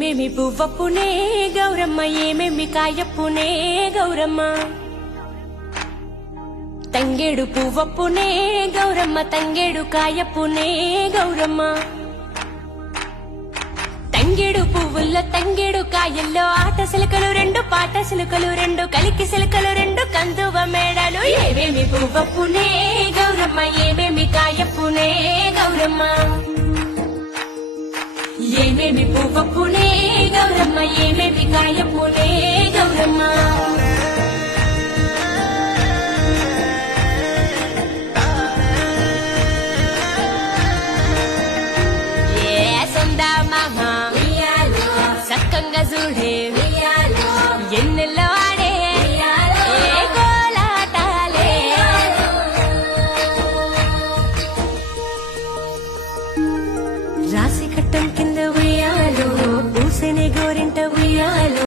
ఏమేమి పువ్వప్పునే గౌరమ్మ, ఏమేమి కాయప్పునే గౌరమ్మ. తంగేడు పువ్వప్పునే గౌరమ్మ, తంగేడు కాయప్పునే గౌరమ్మ. తంగేడు పువ్వుల్లో తంగేడు కాయల్లో ఆట సిలకలు రెండు, పాట సిలకలు రెండు, కలికి సిలకలు రెండు, కందువ మేడలు. ఏమేమి పువ్వప్పునే గౌరమ్మ, ఏమేమి కాయప్పునే గౌరమ్మ. ఏమేమి పువ్వప్పునే గౌరమ్మ, ఏమేమి కాయప్పునే గౌరమ్మ. సక్కంగా చూడే ఎన్నెల్లో ఆడే కోలాటాలే. రాసి కట్టం కింద ఉయ్యాలో, పూసనే గోరింట ఉయ్యాలో.